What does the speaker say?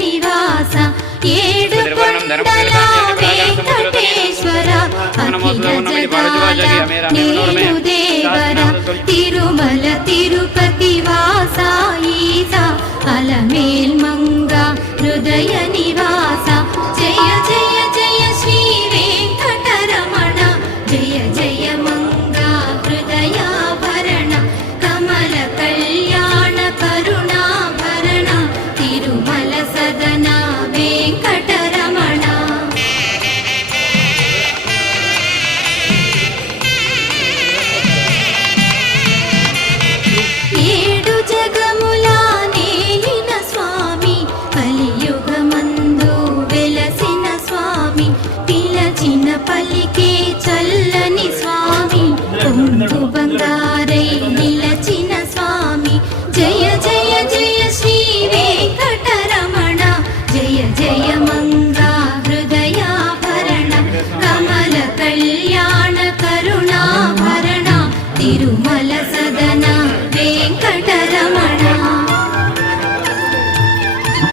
నివాస ఏడు కొండల వెంకటేశ్వర అఖిల జగాల నీవు దేవర తిరుమల తిరుపతి వాస ఈస అలమేల్ మంగ హృదయ నివాస